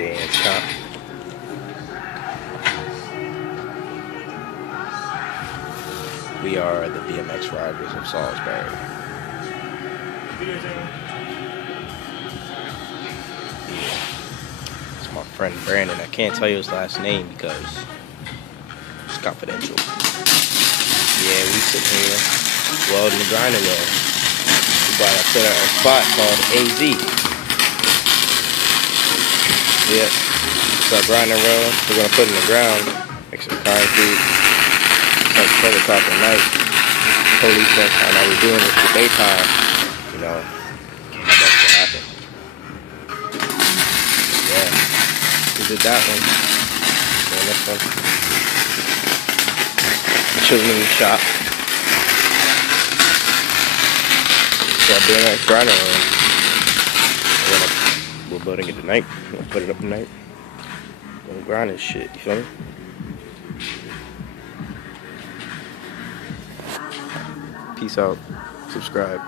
dance shop. We are the BMX riders of Salisbury. Yeah. It's my friend Brandon. I can't tell you his last name because it's confidential. Yeah, we sit here welding the grinding wheel. We bought a spot called AZ. Yeah, it's our grinding wheel. We're gonna put it in the ground, make some concrete. It's like 12 o'clock at night. Police don't find out we're doing this for daytime. You know, how that should happen. Yeah, we did that one. And this one. Chilling in the shop. So I'm doing that grinding room. We're building it tonight. We'll put it up tonight. We'll grind this shit, you feel me? Peace out. Subscribe.